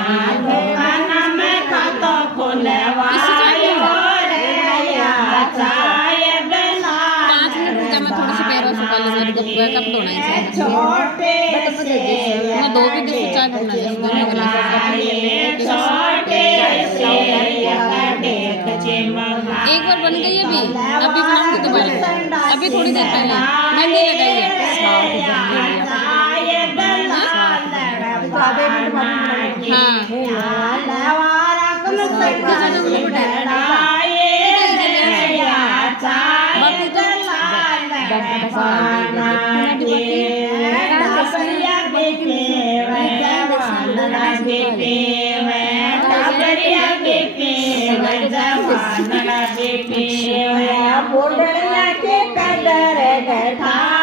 खाना में खातो फुलवायो रे या चाय बना 5 मिनट रुक जा, मैं थोड़ी सी पैरों से पहले मेरे को कप धोना है छोटे से मैं 2 भी दिन से चाय पीना है दोनों गिलास छोटे से देख चिमगा एक बार बन गई अभी बनाऊंगी दोबारा अभी थोड़ी देर पहले मेहंदी लगाई है चाय बना हाँ के कदर बैठा